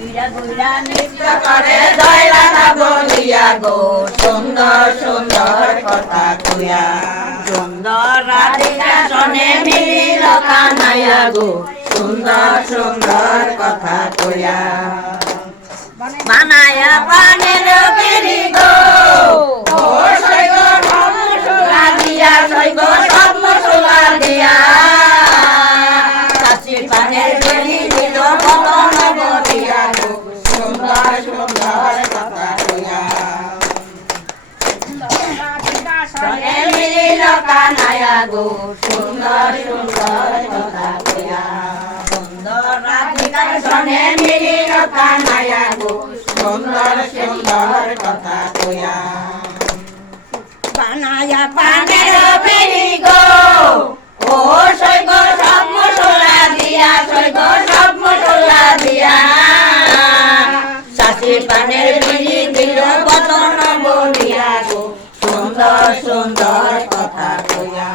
নৃত্য করে জয় রাধা বলিয়া গো সুন্দর সুন্দর কথা কইয়া সুন্দর রাধিকা সনে মিলিল কানাইয়া গো সুন্দর সুন্দর কথা কইয়া বানায়া পানের বেরি গো ও সৈগ সব মশলা দিয়া সৈগ সব মশলা দিয়া চাষির পানের বেরি দিল বদন বলিয়া গো সুন্দর সুন্দর কথা কইয়া সনে মিলিল কানাইয়া গো সুন্দর সুন্দর কথা কইয়া সুন্দর রাধিকার সনে মিলিল কানাইয়া গো সুন্দর সুন্দর কথা কইয়া বানায়া পানের বেরি গো ও সৈগ সব মশলা দিয়া সৈগ সব মশলা দিয়া চাষি পানের বেরি দিল বদন বলিয়া গো সুন্দর সুন্দর কথা কইয়া